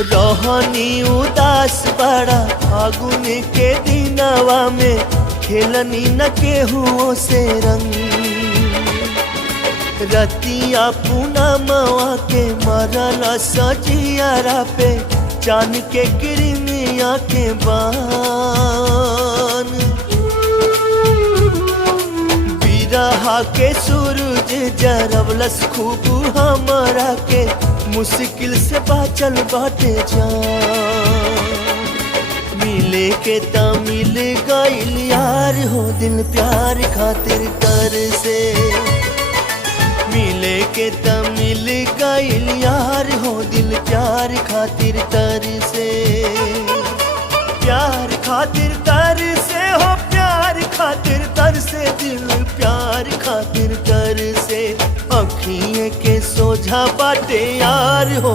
रहनी उदास बड़ा फागुन के दिनवा में खेलनी न केहू से रंग। रतिया पूनमवा के मरल सजियारा पे चान के किरमिया के बान। बिरहा के सूरज जरवलस खूब हमरा के मुश्किल से बाचल बाटे जान। मिले के त मिल गइल यार हो दिल प्यार खातिर तर से। मिले के त मिल गइल यार हो दिल प्यार खातिर तर से। प्यार खातिर तर से हो प्यार खातिर तर से दिल प्यार खातिर तर से। अखिए के सोझा बाटे यार हो।